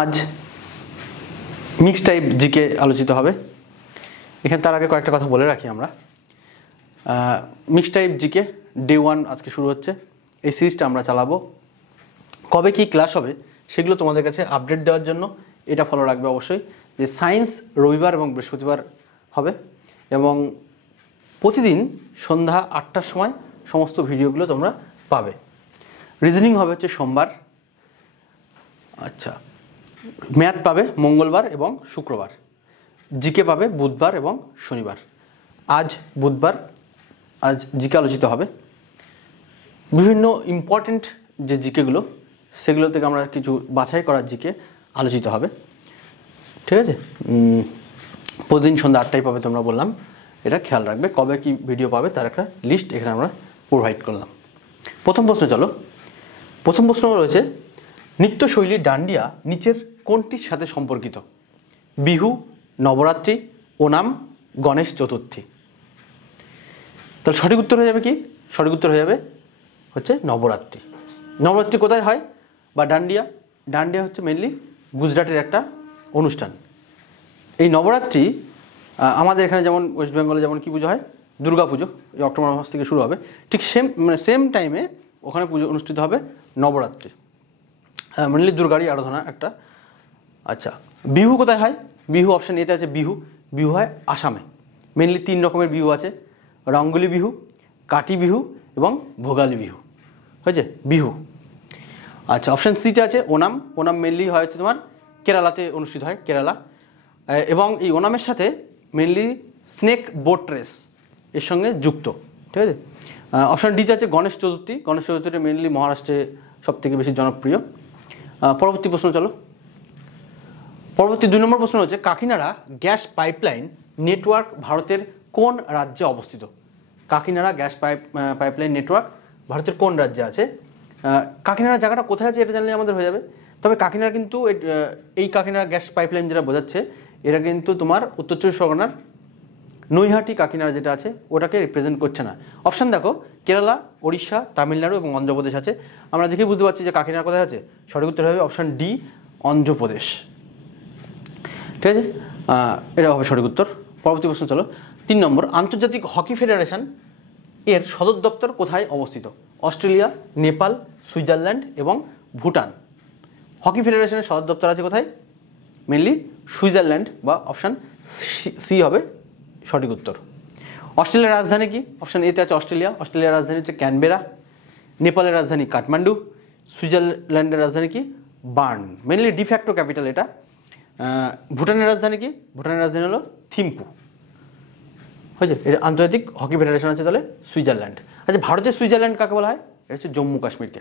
আজ mix type GK আলোচিত হবে। এখানে তার আগে কয়েকটা কথা বলে রাখি আমরা। মিক্স টাইপ জিকে ডে 1 আজকে শুরু হচ্ছে। এই সিরিজটা আমরা চালাবো। কবে কি ক্লাস হবে সেগুলো তোমাদের কাছে আপডেট দেওয়ার জন্য এটা ফলো রাখবে অবশ্যই, যে সায়েন্স রবিবার এবং বৃহস্পতিবার হবে এবং প্রতিদিন সন্ধ্যা 8টার সময় সমস্ত ভিডিওগুলো তোমরা পাবে। রিজনিং হবে হচ্ছে সোমবার, আচ্ছা, ম্যাথ পাবে মঙ্গলবার এবং শুক্রবার, জিকে পাবে বুধবার এবং শনিবার। আজ বুধবার, আজ জিকে আলোচিত হবে। বিভিন্ন ইম্পর্টেন্ট যে জিকেগুলো সেগুলো থেকে আমরা কিছু বাছাই করার জিকে আলোচিত হবে, ঠিক আছে। প্রতিদিন সন্ধ্যা 8টায় পাবে তোমরা, বললাম, এটা খেয়াল রাখবে। কবে কি ভিডিও পাবে তার একটা লিস্ট এখানে আমরা প্রোভাইড করলাম। প্রথম প্রশ্ন চলো। প্রথম প্রশ্ন রয়েছে, নৃত্যশৈলী ডান্ডিয়া নিচের কোনটির সাথে সম্পর্কিত? বিহু, নবরাত্রি, ওনাম, গণেশ চতুর্থী। তাহলে সঠিক উত্তর হয়ে যাবে কি? সঠিক উত্তর হয়ে যাবে হচ্ছে নবরাত্রি। নবরাত্রি কোথায় হয় বা ডান্ডিয়া? ডান্ডিয়া হচ্ছে মেনলি গুজরাটের একটা অনুষ্ঠান। এই নবরাত্রি আমাদের এখানে যেমন ওয়েস্ট বেঙ্গলে যেমন কি পুজো হয়, দুর্গা পুজো, এই অক্টোবর মাস থেকে শুরু হবে, ঠিক সেম টাইমে ওখানে পুজো অনুষ্ঠিত হবে নবরাত্রি। মেনলি দুর্গারই আরাধনা একটা। আচ্ছা, বিহু কোথায় হয়? বিহু অপশান এতে আছে বিহু। বিহু হয় আসামে। মেনলি 3 রকমের বিহু আছে, রঙ্গোলি বিহু, কাটি বিহু এবং ভোগালী বিহু, হয়েছে বিহু। আচ্ছা, অপশান সিতে আছে ওনাম। ওনাম মেনলি হয় হচ্ছে তোমার কেরালাতে অনুষ্ঠিত হয়, কেরালা। এবং এই ওনামের সাথে মেনলি স্নেক বোট রেস এর সঙ্গে যুক্ত, ঠিক আছে। অপশান ডিতে আছে গণেশ চতুর্থী। গণেশ চতুর্থীটা মেনলি মহারাষ্ট্রে সবথেকে বেশি জনপ্রিয়। পরবর্তী প্রশ্ন চলো। পরবর্তী 2 নম্বর প্রশ্ন হচ্ছে, কাকিনাড়া গ্যাস পাইপলাইন নেটওয়ার্ক ভারতের কোন রাজ্যে অবস্থিত? কাকিনাড়া গ্যাস পাইপলাইন নেটওয়ার্ক ভারতের কোন রাজ্যে আছে? কাকিনাড়া জায়গাটা কোথায় আছে এটা জানলে আমাদের হয়ে যাবে। তবে কাকিনাড়া কিন্তু এই কাকিনাড়া গ্যাস পাইপলাইন যেটা বোঝাচ্ছে, এটা কিন্তু তোমার উত্তর চব্বিশ পরগনার নৈহাটি কাকিনাড়া যেটা আছে ওটাকে রিপ্রেজেন্ট করছে না। অপশান দেখো, কেরালা, ওড়িশা, তামিলনাড়ু এবং অন্ধ্রপ্রদেশ আছে। আমরা দেখে বুঝতে পারছি যে কাকিনাড়া কোথায় আছে। সঠিক উত্তর হবে অপশান ডি, অন্ধ্রপ্রদেশ, ঠিক আছে। এটা হবে সঠিক উত্তর। পরবর্তী প্রশ্ন চলো। 3 নম্বর, আন্তর্জাতিক হকি ফেডারেশন এর সদর দপ্তর কোথায় অবস্থিত? অস্ট্রেলিয়া, নেপাল, সুইজারল্যান্ড এবং ভুটান। হকি ফেডারেশনের সদর দপ্তর আছে কোথায়? মেনলি সুইজারল্যান্ড বা অপশান সি হবে সঠিক উত্তর। অস্ট্রেলিয়ার রাজধানী কি? অপশান এতে আছে অস্ট্রেলিয়া। অস্ট্রেলিয়ার রাজধানী হচ্ছে ক্যানবেরা। নেপালের রাজধানী কাঠমান্ডু। সুইজারল্যান্ডের রাজধানী কি? বার্ন, মেনলি ডিফ্যাক্টো ক্যাপিটাল এটা। ভুটানের রাজধানী কি? ভুটানের রাজধানী হলো থিম্পু, হয়েছে। এটা আন্তর্জাতিক হকি ফেডারেশন আছে তাহলে সুইজারল্যান্ড। আচ্ছা, ভারতের সুইজারল্যান্ড কাকে বলা হয়? এটা হচ্ছে জম্মু কাশ্মীরকে,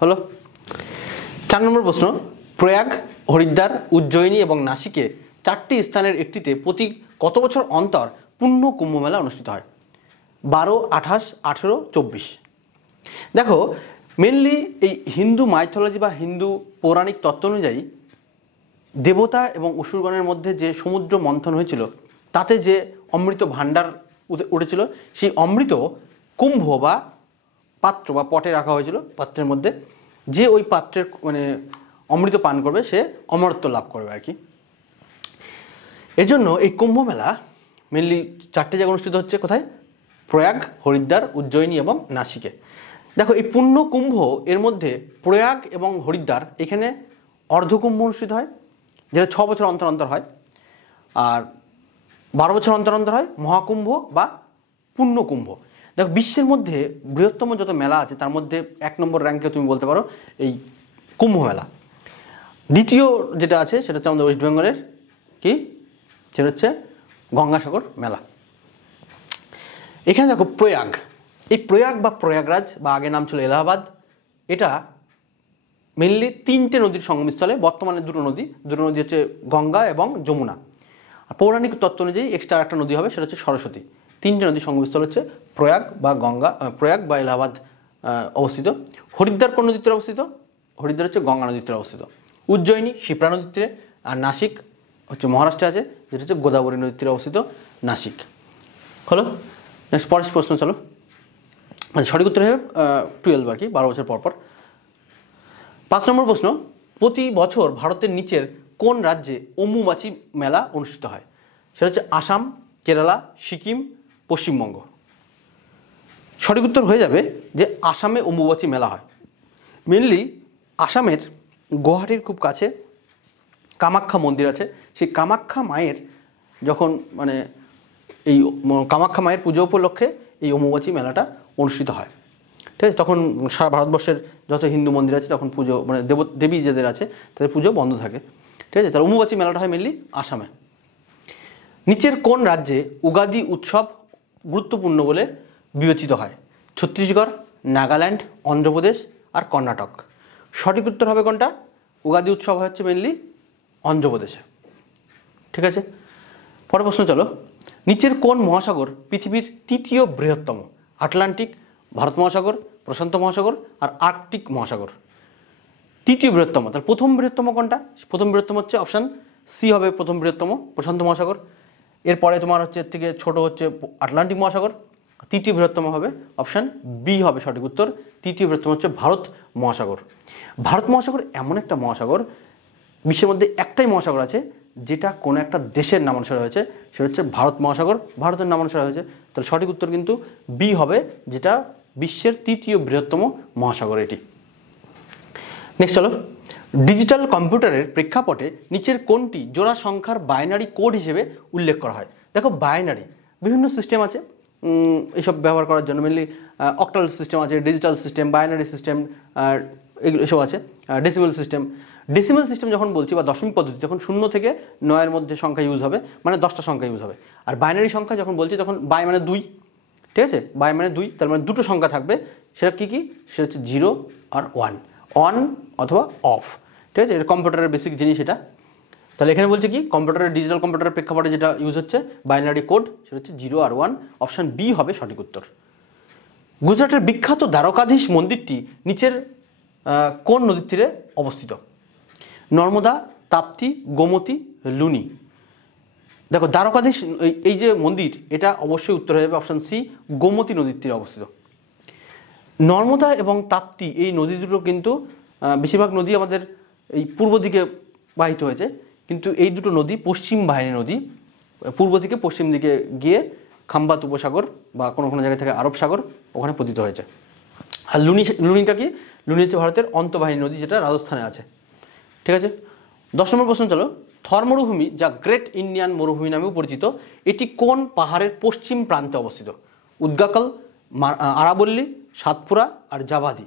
হলো। 4 নম্বর প্রশ্ন, প্রয়াগ, হরিদ্বার, উজ্জয়িনী এবং নাসিকে 4টি স্থানের একটিতে প্রতি কত বছর অন্তর পূর্ণ কুম্ভ মেলা অনুষ্ঠিত হয়? 12, 28, 18, 24। দেখো, মেনলি এই হিন্দু মাইথোলজি বা হিন্দু পৌরাণিক তত্ত্ব অনুযায়ী দেবতা এবং অসুরগণের মধ্যে যে সমুদ্র মন্থন হয়েছিল তাতে যে অমৃত ভাণ্ডার উঠেছিল, সেই অমৃত কুম্ভ বা পাত্র বা পটে রাখা হয়েছিল। পাত্রের মধ্যে যে ওই পাত্রের মানে অমৃত পান করবে সে অমরত্ব লাভ করবে আর কি। এজন্য এই কুম্ভ মেলা মেনলি 4টে জায়গায় অনুষ্ঠিত হচ্ছে। কোথায়? প্রয়াগ, হরিদ্বার, উজ্জয়িনী এবং নাসিকে। দেখো, এই পূর্ণ কুম্ভ এর মধ্যে প্রয়াগ এবং হরিদ্বার এখানে অর্ধকুম্ভ অনুষ্ঠিত হয়, যেটা 6 বছর অন্তর অন্তর হয়। আর 12 বছর অন্তর অন্তর হয় মহাকুম্ভ বা পূর্ণকুম্ভ। দেখো, বিশ্বের মধ্যে বৃহত্তম যত মেলা আছে তার মধ্যে 1 নম্বর র্যাঙ্কে তুমি বলতে পারো এই কুম্ভ মেলা। দ্বিতীয় যেটা আছে সেটা হচ্ছে আমাদের ওয়েস্ট বেঙ্গলের কি, সেটা হচ্ছে গঙ্গাসাগর মেলা। এখানে দেখো প্রয়াগ, এই প্রয়াগ বা প্রয়াগরাজ বা আগে নাম ছিল এলাহাবাদ, এটা মেনলি 3টে নদীর সঙ্গমস্থলে। বর্তমানে 2টো নদী হচ্ছে গঙ্গা এবং যমুনা। আর পৌরাণিক তত্ত্ব অনুযায়ী এক্সট্রা একটা নদী হবে, সেটা হচ্ছে সরস্বতী। 3টে নদীর সঙ্গমস্থল হচ্ছে প্রয়াগ বা গঙ্গা, প্রয়াগ বা এলাহাবাদ অবস্থিত। হরিদ্বার কোন নদীর তীরে অবস্থিত? হরিদ্বার হচ্ছে গঙ্গা নদীর তীরে অবস্থিত। উজ্জয়িনী শিপ্রা নদীর তীরে। আর নাসিক হচ্ছে মহারাষ্ট্রে আছে, যেটা হচ্ছে গোদাবরী নদীর তীরে অবস্থিত নাসিক, হলো। নেক্সট পরের প্রশ্ন চলো। আচ্ছা, সঠিক উত্তর হবে 12 আর কি, 12 বছর পর পর। 5 নম্বর প্রশ্ন, প্রতি বছর ভারতের নিচের কোন রাজ্যে অম্বুবাচী মেলা অনুষ্ঠিত হয়? সেটা হচ্ছে আসাম, কেরালা, সিকিম, পশ্চিমবঙ্গ। সঠিক উত্তর হয়ে যাবে যে আসামে অম্বুবাচী মেলা হয়। মেনলি আসামের গুয়াহাটির খুব কাছে কামাখ্যা মন্দির আছে, সেই কামাখ্যা মায়ের যখন মানে এই কামাখ্যা মায়ের পুজো উপলক্ষে এই অম্বুবাচী মেলাটা অনুষ্ঠিত হয়। ঠিক আছে, তখন সারা ভারতবর্ষের যত হিন্দু মন্দির আছে তখন পুজো মানে দেবী যাদের আছে তাদের পুজো বন্ধ থাকে। ঠিক আছে, তার অম্বুবাচী মেলাটা হয় মেনলি আসামে। নিচের কোন রাজ্যে উগাদি উৎসব গুরুত্বপূর্ণ বলে বিবেচিত হয়? ছত্তিশগড়, নাগাল্যান্ড, অন্ধ্রপ্রদেশ আর কর্ণাটক। সঠিক উত্তর হবে কোনটা? উগাদি উৎসব হচ্ছে মেনলি অন্ধ্রপ্রদেশে। ঠিক আছে, পরের প্রশ্ন চলো। নিচের কোন মহাসাগর পৃথিবীর তৃতীয় বৃহত্তম? আটলান্টিক, ভারত মহাসাগর, প্রশান্ত মহাসাগর আর আর্কটিক মহাসাগর। তৃতীয় বৃহত্তম, তার প্রথম বৃহত্তম কোনটা? প্রথম বৃহত্তম হচ্ছে অপশান সি হবে প্রথম বৃহত্তম, প্রশান্ত মহাসাগর। এরপরে তোমার হচ্ছে এর থেকে ছোট হচ্ছে আটলান্টিক মহাসাগর। তৃতীয় বৃহত্তম হবে অপশান বি হবে সঠিক উত্তর। তৃতীয় বৃহত্তম হচ্ছে ভারত মহাসাগর। ভারত মহাসাগর এমন একটা মহাসাগর, বিশ্বের মধ্যে একটাই মহাসাগর আছে যেটা কোনো একটা দেশের নামানুসারে হয়েছে, সেটা হচ্ছে ভারত মহাসাগর, ভারতের নামানুসারে হয়েছে। তাহলে সঠিক উত্তর কিন্তু বি হবে, যেটা বিশ্বের তৃতীয় বৃহত্তম মহাসাগর এটি। নেক্সট চলো, ডিজিটাল কম্পিউটারের প্রেক্ষাপটে নিচের কোনটি জোড়া সংখ্যার বাইনারি কোড হিসেবে উল্লেখ করা হয়? দেখো বাইনারি বিভিন্ন সিস্টেম আছে এসব ব্যবহার করার জন্য, মেনলি অক্টাল সিস্টেম আছে, ডিজিটাল সিস্টেম, বাইনারি সিস্টেম, এগুলো এসব আছে, ডেসিমাল সিস্টেম। ডেসিমাল সিস্টেম যখন বলছি বা দশমিক পদ্ধতি, তখন 0 থেকে 9-এর মধ্যে সংখ্যা ইউজ হবে, মানে 10টা সংখ্যা ইউজ হবে। আর বাইনারি সংখ্যা যখন বলছি তখন বাই মানে 2, ঠিক আছে, বাই মানে 2, তার মানে দুটো সংখ্যা থাকবে। সেটা কী কী? সেটা হচ্ছে 0 আর 1, অন অথবা অফ। ঠিক আছে, এটা কম্পিউটারের বেসিক জিনিস এটা। তাহলে এখানে বলছে কি, কম্পিউটারের ডিজিটাল কম্পিউটারের প্রেক্ষাপটে যেটা ইউজ হচ্ছে বাইনারি কোড, সেটা হচ্ছে 0 আর 1। অপশান বি হবে সঠিক উত্তর। গুজরাটের বিখ্যাত দ্বারকাধীশ মন্দিরটি নিচের কোন নদীর তীরে অবস্থিত? নর্মদা, তাপ্তি, গোমতী, লুনি। দেখো দ্বারকাধীশ এই যে মন্দির, এটা অবশ্যই উত্তর হয়ে যাবে অপশান সি, গোমতী নদীর তীরে অবস্থিত। নর্মদা এবং তাপ্তি এই নদী দুটো কিন্তু বেশিরভাগ নদী আমাদের এই পূর্ব দিকে বাহিত হয়েছে, কিন্তু এই দুটো নদী পশ্চিম বাহিনী নদী, পূর্ব থেকে পশ্চিম দিকে গিয়ে খাম্বাত উপসাগর বা কোনো কোনো জায়গা থেকে আরব সাগর ওখানে পতিত হয়েছে। আর লুনিটা কি? লুনি হচ্ছে ভারতের অন্তঃবাহিনী নদী, যেটা রাজস্থানে আছে। ঠিক আছে, 10 নম্বর প্রশ্ন চলো। থর মরুভূমি, যা গ্রেট ইন্ডিয়ান মরুভূমি নামেও পরিচিত, এটি কোন পাহাড়ের পশ্চিম প্রান্তে অবস্থিত? উদ্গাকাল, আরাবল্লী, সাতপুরা আর জাভাদি।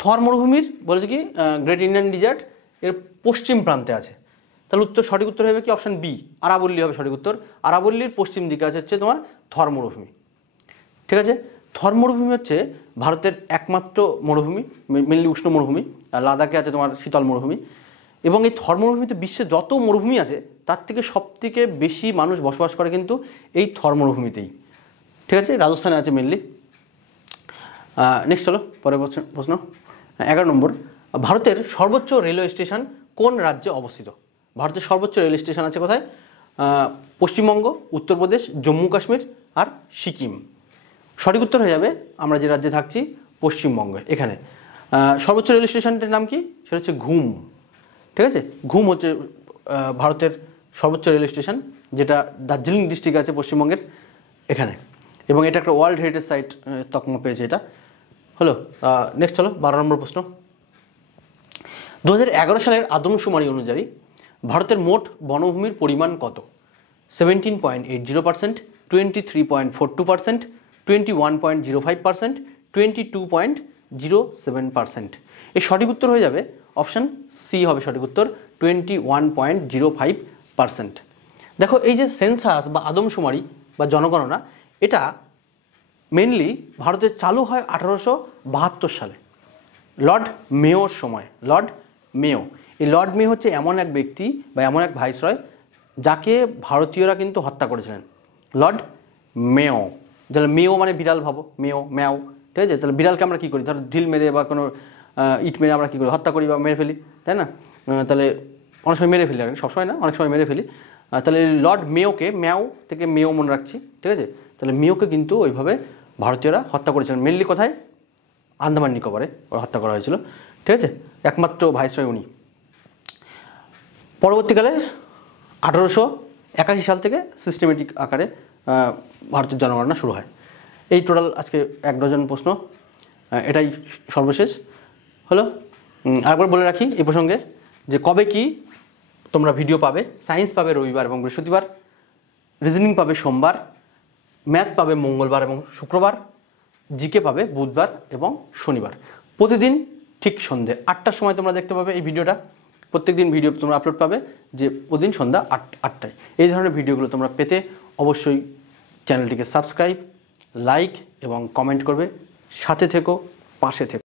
থর মরুভূমির বলেছে কি গ্রেট ইন্ডিয়ান ডিজার্ট এর পশ্চিম প্রান্তে আছে। তাহলে উত্তর সঠিক উত্তর হবে কি? অপশান বি, আরাবল্লী হবে সঠিক উত্তর। আরাবল্লীর পশ্চিম দিকে আছে হচ্ছে তোমার থর মরুভূমি। ঠিক আছে, থর মরুভূমি হচ্ছে ভারতের একমাত্র মরুভূমি, মেনলি উষ্ণ মরুভূমি। আর লাদাখে আছে তোমার শীতল মরুভূমি। এবং এই থর মরুভূমিতে বিশ্বে যত মরুভূমি আছে তার থেকে সবথেকে বেশি মানুষ বসবাস করে কিন্তু এই থর মরুভূমিতেই। ঠিক আছে, রাজস্থানে আছে মেনলি। নেক্সট চলো পরের প্রশ্ন। 11 নম্বর, ভারতের সর্বোচ্চ রেলওয়ে স্টেশন কোন রাজ্যে অবস্থিত? ভারতের সর্বোচ্চ রেল স্টেশন আছে কোথায়? পশ্চিমবঙ্গ, উত্তরপ্রদেশ, জম্মু কাশ্মীর আর সিকিম। সঠিক উত্তর হয়ে যাবে আমরা যে রাজ্যে থাকছি পশ্চিমবঙ্গে। এখানে সর্বোচ্চ রেল স্টেশনটির নাম কি? সেটা হচ্ছে ঘুম। ঠিক আছে, ঘুম হচ্ছে ভারতের সর্বোচ্চ রেল স্টেশন, যেটা দার্জিলিং ডিস্ট্রিক্ট আছে পশ্চিমবঙ্গের এখানে। এবং এটা একটা ওয়ার্ল্ড হেরিটেজ সাইট তকমা পেয়েছে এটা। হলো, নেক্সট চলো 12 নম্বর প্রশ্ন। 2011 সালের আদমশুমারি অনুযায়ী ভারতের মোট বনভূমির পরিমাণ কত? 17.80%, 23.42%, 21.05%, 22.07%। এর সঠিক উত্তর হয়ে যাবে অপশান সি হবে সঠিক উত্তর, 21.05%। দেখো এই যে সেন্সাস বা আদমশুমারি বা জনগণনা, এটা মেনলি ভারতে চালু হয় 1872 সালে লর্ড মেয়োর সময়। লর্ড মেয়ো, এই লর্ড মেয়ো হচ্ছে এমন এক ব্যক্তি বা এমন এক ভাইসরয় যাকে ভারতীয়রা কিন্তু হত্যা করেছিলেন। লর্ড মেয়ো, তাহলে মেয়ো মানে বিড়াল ভাবো, মেয়ো ম্যাও। ঠিক আছে, তাহলে বিড়ালকে আমরা কী করি? ধরো ঢিল মেরে বা কোনো ইট মেরে আমরা কী করি? হত্যা করি বা মেরে ফেলি, তাই না? তাহলে অনেক সময় মেরে ফেলি, আর সবসময় না, অনেক সময় মেরে ফেলি। তাহলে লর্ড মেয়োকে, ম্যাও থেকে মেয়ো মনে রাখছি। ঠিক আছে, তাহলে মেয়োকে কিন্তু ওইভাবে ভারতীয়রা হত্যা করেছিলেন। মেনলি কোথায়? আন্দামান নিকোবরে ওরা হত্যা করা হয়েছিল। ঠিক আছে, একমাত্র ভাইসরয় উনি। পরবর্তীকালে 1881 সাল থেকে সিস্টেমেটিক আকারে ভারতের জনগণনা শুরু হয়। এই টোটাল আজকে 1 ডজন প্রশ্ন, এটাই সর্বশেষ হলো। আরেকবার বলে রাখি এই প্রসঙ্গে যে কবে কি তোমরা ভিডিও পাবে। সায়েন্স পাবে রবিবার এবং বৃহস্পতিবার, রিজনিং পাবে সোমবার, ম্যাথ পাবে মঙ্গলবার এবং শুক্রবার, জিকে পাবে বুধবার এবং শনিবার। প্রতিদিন ঠিক সন্ধ্যে 8টার সময় তোমরা দেখতে পাবে এই ভিডিওটা। প্রত্যেকদিন ভিডিও তোমরা আপলোড পাবে যে প্রতিদিন সন্ধ্যা 8টায়। এই ধরনের ভিডিওগুলো তোমরা পেতে অবশ্যই চ্যানেলটিকে সাবস্ক্রাইব, লাইক এবং কমেন্ট করবে। সাথে থেকো, পাশে থেকো।